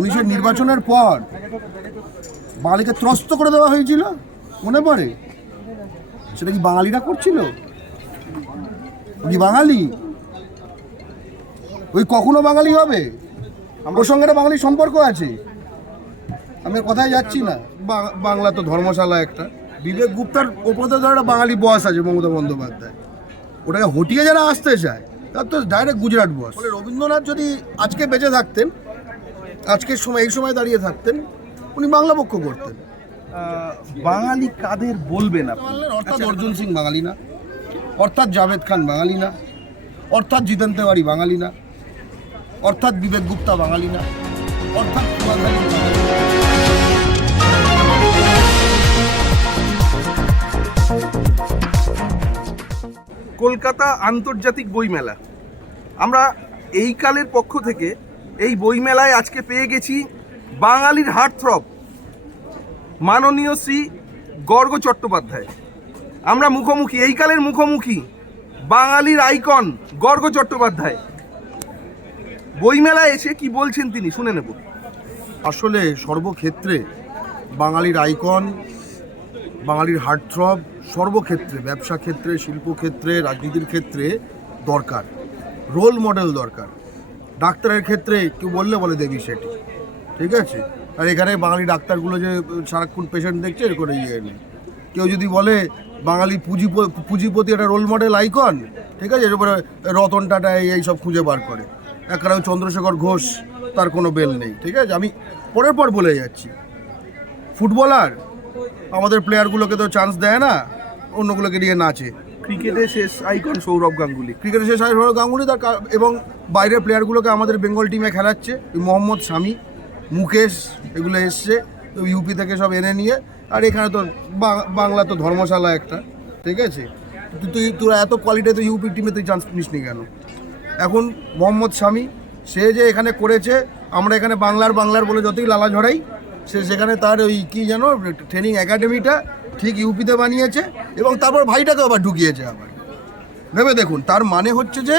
19-এর নির্বাচনের পর বাঙালিকে ত্রস্ত করে দেওয়া হয়েছিল, মনে পড়ে? সেটা কি বাঙালিরা করছিল? কি বাঙালি ওই কখনো বাঙালি হবে? ওর সঙ্গে একটা বাঙালির সম্পর্ক আছে। আমি কথায় যাচ্ছি না। বাংলা তো ধর্মশালা একটা। বিবেক গুপ্তার ওপরে তো একটা বাঙালি বস আছে, মমতা বন্দ্যোপাধ্যায়। ওটাকে হটিয়ে যারা আসতে চায় তার তো ডাইরেক্ট গুজরাট বস। ফলে রবীন্দ্রনাথ যদি আজকে বেঁচে থাকতেন, আজকের সময় এই সময় দাঁড়িয়ে থাকতেন, উনি বাংলা পক্ষ করতেন। বাঙালি কাদের বলবেন আপনি? অর্থাৎ অর্জুন সিং বাঙালি না, অর্থাৎ জাভেদ খান বাঙালি না, অর্থাৎ জিতেন তেওয়ারি বাঙালি না, অর্থাৎ বিবেক গুপ্তা বাঙালি না, অর্থাৎ কলকাতা আন্তর্জাতিক বইমেলা, আমরা এই কালের পক্ষ থেকে এই বইমেলায় আজকে পেয়ে গেছি বাঙালির হার্টথ্রব মাননীয় শ্রী গর্গ চট্টোপাধ্যায়। আমরা মুখোমুখি, এই কালের মুখোমুখি বাঙালির আইকন গর্গ চট্টোপাধ্যায়। বইমেলায় এসে কি বলছেন তিনি শুনে নেব। আসলে সর্বক্ষেত্রে বাঙালির আইকন, বাঙালির হার্টথ্রব সর্বক্ষেত্রে, ব্যবসা ক্ষেত্রে, শিল্পক্ষেত্রে, রাজনীতির ক্ষেত্রে দরকার, রোল মডেল দরকার। ডাক্তারের ক্ষেত্রে কেউ বললে বলে দেবী সেটি, ঠিক আছে? আর এখানে বাঙালি ডাক্তারগুলো যে সারাক্ষণ পেশেন্ট দেখছে এর করে ইয়ে নেই। কেউ যদি বলে বাঙালি পুঁজিপতি একটা রোল মডেল আইকন, ঠিক আছে, এরপরে রতন টাটা এই সব খুঁজে বার করে। একখানে চন্দ্রশেখর ঘোষ, তার কোনো বেল নেই, ঠিক আছে? আমি পরের পর বলে যাচ্ছি। ফুটবলার আমাদের প্লেয়ারগুলোকে তো চান্স দেয় না, অন্যগুলোকে নিয়ে নাচে। ক্রিকেটের শেষ আইকন সৌরভ গাঙ্গুলি, ক্রিকেটের শেষ সৌরভ গাঙ্গুলি তার এবং বাইরের প্লেয়ারগুলোকে আমাদের বেঙ্গল টিমে খেলাচ্ছে। মোহাম্মদ শামি, মুকেশ এগুলো এসছে ইউপি থেকে সব এনে নিয়ে। আর এখানে তো বাংলা তো ধর্মশালা একটা, ঠিক আছে? তোরা এত কোয়ালিটি তো ইউপি টিমে তুই চান্স নিস নি কেন? এখন মোহাম্মদ শামি সে যে এখানে করেছে, আমরা এখানে বাংলার বলে যতই লালা ঝড়াই, সে সেখানে তার ওই কী যেন ট্রেনিং একাডেমিটা ঠিক ইউপিতে বানিয়েছে এবং তারপর ভাইটাকে আবার ঢুকিয়েছে। আবার ভেবে দেখুন, তার মানে হচ্ছে যে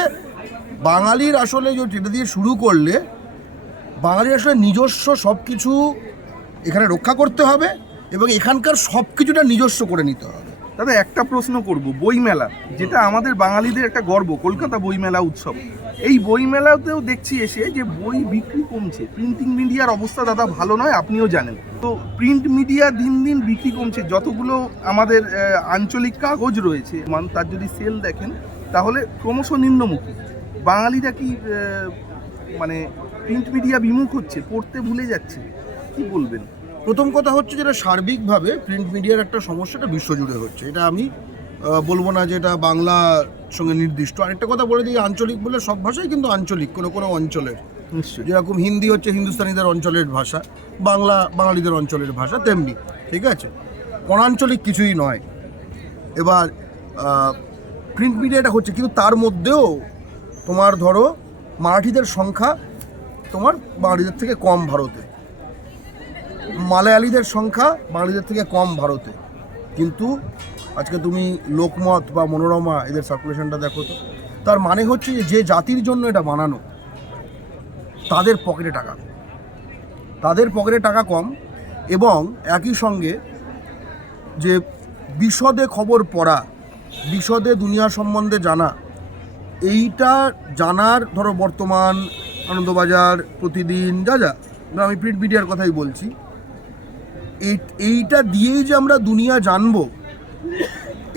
বাঙালির আসলে যেটা দিয়ে শুরু করলে বাঙালির আসলে নিজস্ব সব কিছু এখানে রক্ষা করতে হবে এবং এখানকার সব কিছুটা নিজস্ব করে নিতে হবে। দাদা একটা প্রশ্ন করব, বইমেলা যেটা আমাদের বাঙালিদের একটা গর্ব, কলকাতা বইমেলা উৎসব, এই বইমেলাতেও দেখছি এসে যে বই বিক্রি কমছে। প্রিন্টিং মিডিয়ার অবস্থা দাদা ভালো নয়, আপনিও জানেন। তো প্রিন্ট মিডিয়া দিন দিন বিক্রি কমছে। যতগুলো আমাদের আঞ্চলিক কাগজ রয়েছে তার যদি সেল দেখেন তাহলে ক্রমশ নিম্নমুখী। বাঙালিরা কি মানে প্রিন্ট মিডিয়া বিমুখ হচ্ছে, পড়তে ভুলে যাচ্ছে, কি বলবেন? প্রথম কথা হচ্ছে যেটা সার্বিকভাবে প্রিন্ট মিডিয়ার একটা সমস্যাটা বিশ্বজুড়ে হচ্ছে, এটা আমি বলবো না যে এটা বাংলার সঙ্গে নির্দিষ্ট। আরেকটা কথা বলে দিই, আঞ্চলিক বলে সব ভাষাই কিন্তু আঞ্চলিক, কোনো অঞ্চলের। নিশ্চয়ই, যেরকম হিন্দি হচ্ছে হিন্দুস্তানিদের অঞ্চলের ভাষা, বাংলা বাঙালিদের অঞ্চলের ভাষা, তেমনি, ঠিক আছে? অনাঞ্চলিক কিছুই নয়। এবার প্রিন্ট মিডিয়াটা হচ্ছে, কিন্তু তার মধ্যেও তোমার ধরো মারাঠিদের সংখ্যা তোমার বাঙালিদের থেকে কম ভারতে, মালায়ালিদের সংখ্যা বাঙালিদের থেকে কম ভারতে। কিন্তু আজকে তুমি লোকমত বা মনোরমা এদের সার্কুলেশনটা দেখো তো, তার মানে হচ্ছে যে জাতির জন্য এটা বানানো তাদের পকেটে টাকা কম এবং একই সঙ্গে যে বিশদে খবর পড়া, বিশদে দুনিয়া সম্বন্ধে জানা, এইটা জানার ধরো বর্তমান, আনন্দবাজার, প্রতিদিন, যা আমি প্রিন্ট মিডিয়ার কথাই বলছি, এইটা দিয়েই যে আমরা দুনিয়া জানবো,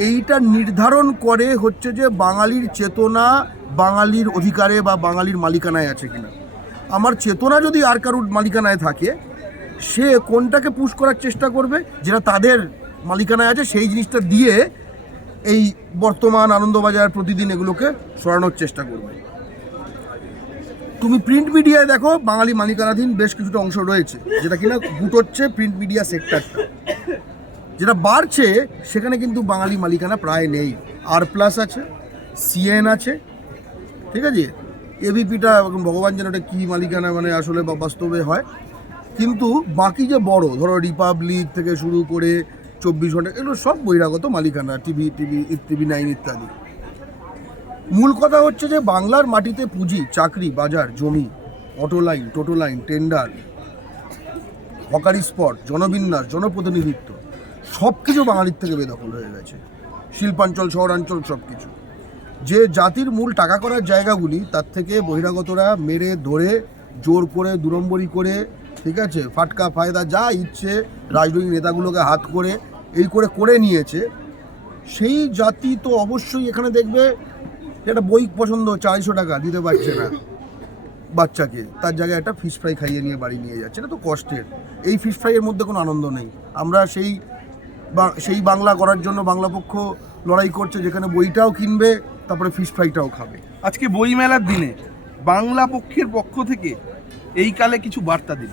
এইটা নির্ধারণ করে হচ্ছে যে বাঙালির চেতনা বাঙালির অধিকারে বা বাঙালির মালিকানায় আছে কিনা। আমার চেতনা যদি আর কারোর মালিকানায় থাকে, সে কোনটাকে পুশ করার চেষ্টা করবে, যেটা তাদের মালিকানায় আছে, সেই জিনিসটা দিয়ে এই বর্তমান, আনন্দবাজার, প্রতিদিন এগুলোকে সরানোর চেষ্টা করবে। তুমি প্রিন্ট মিডিয়ায় দেখো বাঙালি মালিকানাধীন বেশ কিছুটা অংশ রয়েছে, যেটা কিনা গুটোচ্ছে প্রিন্ট মিডিয়া সেক্টরটা। যেটা বাড়ছে সেখানে কিন্তু বাঙালি মালিকানা প্রায় নেই। R+ আছে, CN আছে, ঠিক আছে? ABPটা ভগবান যেন ওটা কী মালিকানা মানে আসলে বাস্তবে হয়। কিন্তু বাকি যে বড় ধরো রিপাবলিক থেকে শুরু করে 24 ঘন্টা, এগুলো সব বহিরাগত মালিকানা, TV9 ইত্যাদি। মূল কথা হচ্ছে যে বাংলার মাটিতে পুঁজি, চাকরি, বাজার, জমি, অটো লাইন, টোটো লাইন, টেন্ডার, হকারি স্পট, জনবিন্যাস, জনপ্রতিনিধিত্ব সব কিছু বাঙালির থেকে বেদখল হয়ে গেছে। শিল্পাঞ্চল, শহরাঞ্চল সব কিছু। যে জাতির মূল টাকা করার জায়গাগুলি তার থেকে বহিরাগতরা মেরে ধরে জোর করে দুরম্বরি করে, ঠিক আছে, ফাটকা ফায়দা যা ইচ্ছে রাজনৈতিক নেতাগুলোকে হাত করে এই করে করে নিয়েছে। সেই জাতি তো অবশ্যই এখানে দেখবে একটা বই পছন্দ 400 টাকা দিতে পারছে না বাচ্চাকে, তার জায়গায় একটা ফিশ ফ্রাই খাইয়ে নিয়ে বাড়ি নিয়ে যাচ্ছে। এটা তো কষ্টের। এই ফিশ ফ্রাইয়ের মধ্যে কোনো আনন্দ নেই। আমরা সেই বাংলা করার জন্য বাংলা পক্ষ লড়াই করছে, যেখানে বইটাও কিনবে তারপরে ফিশ ফ্রাইটাও খাবে। আজকে বই মেলার দিনে বাংলা পক্ষের পক্ষ থেকে এই কালে কিছু বার্তা দিন।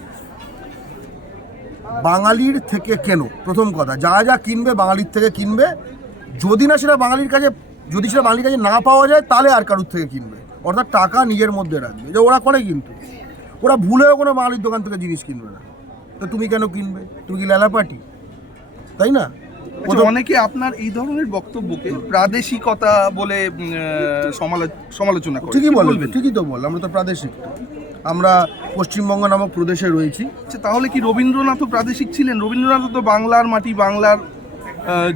বাঙালির থেকে কেন, প্রথম কথা, যা যা কিনবে বাঙালির থেকে কিনবে। যদি সেটা বাঙালির কাছে না পাওয়া যায় তাহলে আর কারোর থেকে কিনবে। অর্থাৎ টাকা নিজের মধ্যে রাখবে, যে ওরা করে। কিন্তু ওরা ভুলেও কোনো বাঙালির দোকান থেকে জিনিস কিনবে না। তো তুমি কেন কিনবে? তুমি কি ল্যালাপাটি, তাই না? অনেকে আপনার এই ধরনের বক্তব্যকে প্রাদেশিকতা বলে সমালোচনা করে। ঠিকই তো বল, আমরা তো প্রাদেশিক, আমরা পশ্চিমবঙ্গ নামক প্রদেশে রয়েছি। আচ্ছা, তাহলে কি রবীন্দ্রনাথও প্রাদেশিক ছিলেন? রবীন্দ্রনাথ তো বাংলার মাটি, বাংলার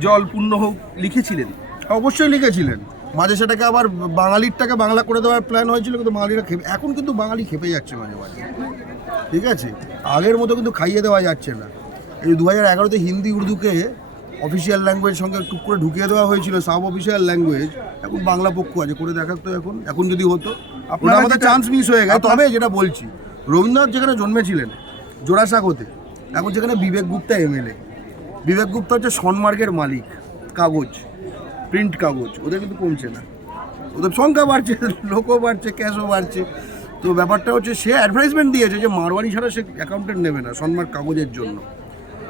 জল পূর্ণ হোক লিখেছিলেন। অবশ্যই লিখেছিলেন। মাঝে সেটাকে আবার বাঙালিরটাকে বাংলা করে দেওয়ার প্ল্যান হয়েছিল, কিন্তু বাঙালিরা এখন কিন্তু বাঙালি খেপে যাচ্ছে মাঝে মাঝে, ঠিক আছে? আগের মতো কিন্তু খাইয়ে দেওয়া যাচ্ছে না। এই 2011-তে হিন্দি উর্দুকে অফিসিয়াল ল্যাঙ্গুয়েজ সঙ্গে টুক করে ঢুকিয়ে দেওয়া হয়েছিল, সাব অফিসিয়াল ল্যাঙ্গুয়েজ। এখন বাংলা পক্ষ আছে, করে দেখাতো। এখন যদি হতো, আপনারা আমাদের চান্স মিস হয়ে গেছে। তবে যেটা বলছি, রবীন্দ্রনাথ যেখানে জন্মেছিলেন জোড়াসাঁকোতে, এখন যেখানে বিবেক গুপ্তা এমএলএ। বিবেক গুপ্তা হচ্ছে সনমার্গের মালিক, কাগজ, প্রিন্ট কাগজ, ওদের কিন্তু কমছে না। ওদের সংখ্যা বাড়ছে, লোকও বাড়ছে, ক্যাশও বাড়ছে। তো ব্যাপারটা হচ্ছে, সে অ্যাডভার্টাইজমেন্ট দিয়েছে যে মারওয়ারি ছাড়া সে অ্যাকাউন্টেন্ট নেবে না সনমার্গ কাগজের জন্য।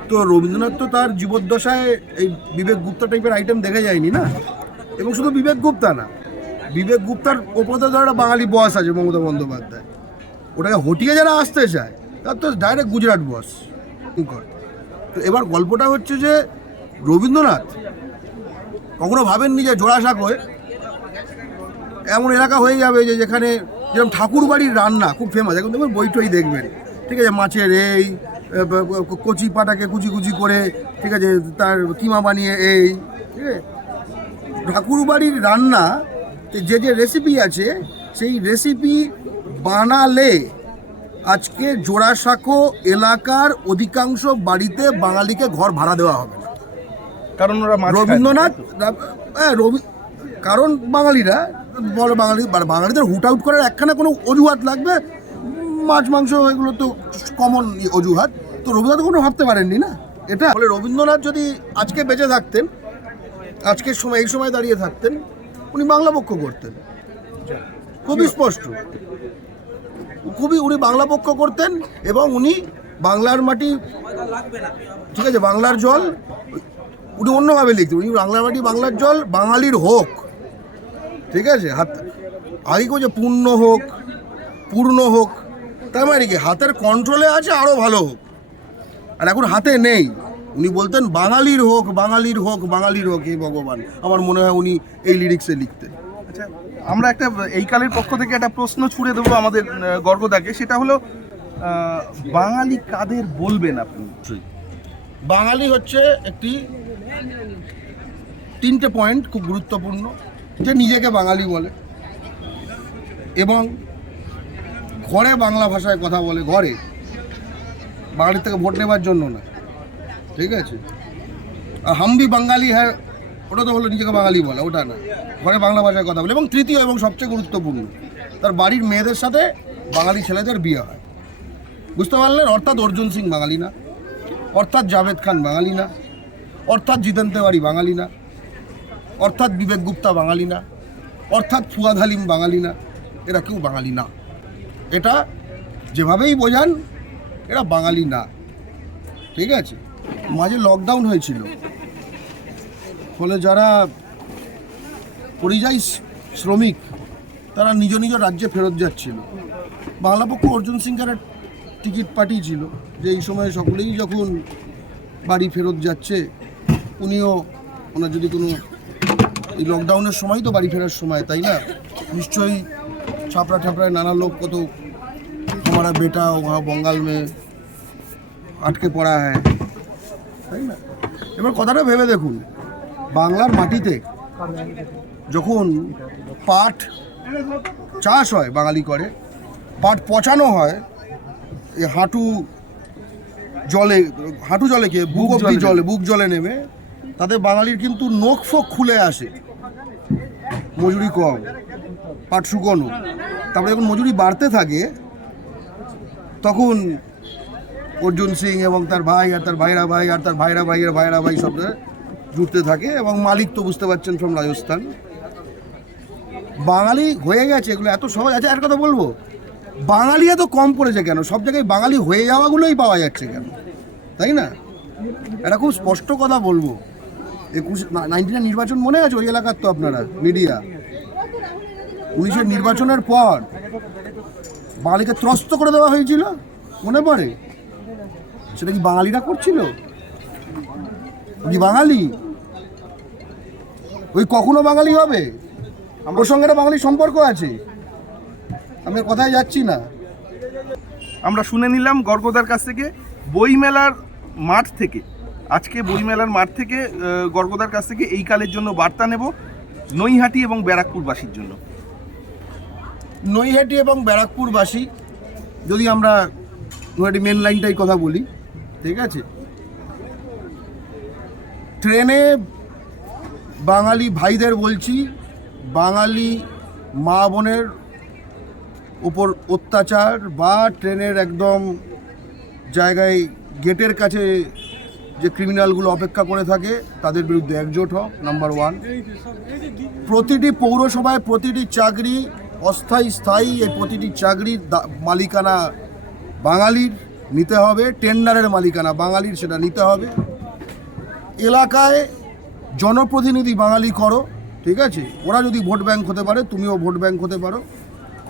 তো রবীন্দ্রনাথ তো তার জীবদ্দশায় এই বিবেক গুপ্তা টাইপের আইটেম দেখে যায়নি না। এবং শুধু বিবেক গুপ্তা না, বিবেক গুপ্তার ওপরে তো একটা বাঙালি বস আছে, মমতা বন্দ্যোপাধ্যায়। ওটাকে হটিয়ে যারা আসতে চায় তার তো ডাইরেক্ট গুজরাট বস। তো এবার গল্পটা হচ্ছে যে রবীন্দ্রনাথ কখনো ভাবেননি যে জোড়াসাঁকোয় এমন এলাকা হয়ে যাবে যে যেখানে যেরকম ঠাকুর বাড়ির রান্না খুব ফেমাস। এখন দেখবেন বইটই দেখবেন, ঠিক আছে, মাছের এই কচি পাটাকে কুচি কুচি করে, ঠিক আছে, তার কিমা বানিয়ে এই, ঠিক আছে, ঠাকুর বাড়ির রান্না যে রেসিপি আছে সেই রেসিপি বানালে আজকে জোড়াসাঁকো এলাকার অধিকাংশ বাড়িতে বাঙালিকে ঘর ভাড়া দেওয়া হবে না। কারণ ওরা রবীন্দ্রনাথ, কারণ বাঙালিরা বড় বাঙালিদের হুট আউট করার একখানা কোনো অজুহাত লাগবে। মাছ মাংস এগুলো তো কমন অজুহাত। তো রবীন্দ্রনাথ কোনো ভাবতে পারেননি না এটা। বলে রবীন্দ্রনাথ যদি আজকে বেঁচে থাকতেন, আজকের সময় এই সময় দাঁড়িয়ে থাকতেন, উনি বাংলা পক্ষ করতেন। খুবই স্পষ্ট, উনি বাংলা পক্ষ করতেন। এবং উনি বাংলার মাটি, ঠিক আছে, বাংলার জল, উনি অন্যভাবে লিখতেন। উনি বাংলার মাটি, বাংলার জল বাঙালির হোক, ঠিক আছে। আগে কেউ যে পূর্ণ হোক, তার মানে কি হাতের কন্ট্রোলে আছে আরও ভালো হোক। আর এখন হাতে নেই। উনি বলতেন বাঙালির হোক, বাঙালির হোক, বাঙালির হোক। হে ভগবান, আমার মনে হয় উনি এই লিরিক্সে লিখতেন। আচ্ছা, আমরা একটা এই কালের পক্ষ থেকে একটা প্রশ্ন ছুড়ে দেবো আমাদের গর্গদাকে। সেটা হলো, বাঙালি কাদের বলবেন আপনি? বাঙালি হচ্ছে একটি 3টে পয়েন্ট খুব গুরুত্বপূর্ণ। যে নিজেকে বাঙালি বলে এবং ঘরে বাংলা ভাষায় কথা বলে, ঘরে, বাঙালির থেকে ভোট নেবার জন্য না, ঠিক আছে। আর হামবি বাঙালি হ্যাঁ, ওটা তো হলো নিজেকে বাঙালি বলে, ওটা না, ঘরে বাংলা ভাষায় কথা বলে। এবং তৃতীয় এবং সবচেয়ে গুরুত্বপূর্ণ, তার বাড়ির মেয়েদের সাথে বাঙালি ছেলেদের বিয়ে হয়। বুঝতে পারলেন? অর্থাৎ অর্জুন সিং বাঙালি না, অর্থাৎ জাভেদ খান বাঙালি না, অর্থাৎ জিতেন তেওয়ারি বাঙালি না, অর্থাৎ বিবেক গুপ্তা বাঙালি না, অর্থাৎ ফুয়াদ হালিম বাঙালি না। এরা কেউ বাঙালি না। এটা যেভাবেই বোঝান, এরা বাঙালি না, ঠিক আছে। মাঝে লকডাউন হয়েছিল, ফলে যারা পরিযায়ী শ্রমিক তারা নিজ নিজ রাজ্যে ফেরত যাচ্ছিল। বাংলা পক্ষ অর্জুন সিংয়ের টিকিট পাঠিয়েছিল যে এই সময় সকলেই যখন বাড়ি ফেরত যাচ্ছে, উনিও ওনার যদি কোনো, এই লকডাউনের সময় তো বাড়ি ফেরার সময়, তাই না, নিশ্চয়ই ছাপড়ায় নানা লোক, কত हमारा बेटा वहाँ बंगाल में আটকে পড়া হয়, তাই না? এবার কথাটা ভেবে দেখুন, বাংলার মাটিতে যখন পাট চাষ হয়, বাঙালি করে, পাট পচানো হয়, এই হাঁটু জলে কে বুক অব্দি জলে, বুক জলে নেমে, তাতে বাঙালির কিন্তু নখ ফোক খুলে আসে, মজুরি কম, পাট শুকনো। তারপরে যখন মজুরি বাড়তে থাকে তখন অর্জুন সিং এবং তার ভাই আর তার ভাইরা ভাই আর তার ভাইরা ভাইয়ের ভাইরা ভাই সব জুটতে থাকে, এবং মালিক তো বুঝতে পারছেন ফ্রম রাজস্থান। বাঙালি হয়ে গেছে, এগুলো এত সহজ। আচ্ছা, আর কথা বলবো, বাঙালি এত কম পড়েছে কেন? সব জায়গায় বাঙালি হয়ে যাওয়াগুলোই পাওয়া যাচ্ছে কেন, তাই না? এটা খুব স্পষ্ট কথা বলবো। 19 নির্বাচন মনে আছে? ওই এলাকার তো আপনারা মিডিয়া, 19 নির্বাচনের পর বাঙালিকে ত্রস্ত করে দেওয়া হয়েছিল, মনে পড়ে? সেটা কি বাঙালিরা করছিল? কি বাঙালি ওই কখনো বাঙালি হবে? ওর সঙ্গে একটা বাঙালির সম্পর্ক আছে, আমি কথায় যাচ্ছি না। আমরা শুনে নিলাম গর্গদার কাছ থেকে বইমেলার মাঠ থেকে, আজকে বইমেলার মাঠ থেকে গর্গদার কাছ থেকে এই কালের জন্য বার্তা নেব নৈহাটি এবং ব্যারাকপুরবাসীর জন্য। নৈহাটি এবং ব্যারাকপুরবাসী, যদি আমরা নৈহাটি মেন লাইনটাই কথা বলি, ঠিক আছে, ট্রেনে বাঙালি ভাইদের বলছি, বাঙালি মা বোনের ওপর অত্যাচার বা ট্রেনের একদম জায়গায় গেটের কাছে যে ক্রিমিনালগুলো অপেক্ষা করে থাকে তাদের বিরুদ্ধে একজোট হোক, নাম্বার 1। প্রতিটি পৌরসভায় প্রতিটি চাকরি, অস্থায়ী স্থায়ী, এই প্রতিটি চাকরির মালিকানা বাঙালির নিতে হবে, টেন্ডারের মালিকানা বাঙালির, সেটা নিতে হবে। এলাকায় জনপ্রতিনিধি বাঙালি করো, ঠিক আছে? ওরা যদি ভোট ব্যাংক হতে পারে, তুমিও ভোট ব্যাংক হতে পারো।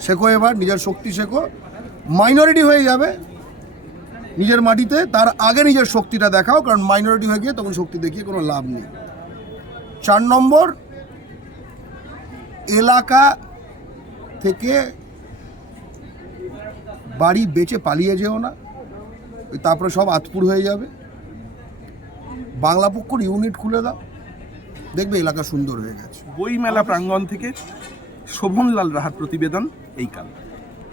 শেখো, এবার নিজের শক্তি শেখো। মাইনরিটি হয়ে যাবে নিজের মাটিতে, তার আগে নিজের শক্তিটা দেখাও, কারণ মাইনরিটি হয়ে গিয়ে তখন শক্তি দেখিয়ে কোনো লাভ নেই। 4 নম্বর, এলাকা থেকে বাড়ি বেচে পালিয়ে যেও না, তারপরে সব আতপুর হয়ে যাবে। বাংলা পক্ষর ইউনিট খুলে দাও, দেখবে এলাকা সুন্দর হয়ে গেছে। বইমেলা প্রাঙ্গণ থেকে শোভনলাল রাহার প্রতিবেদন, এই কাল।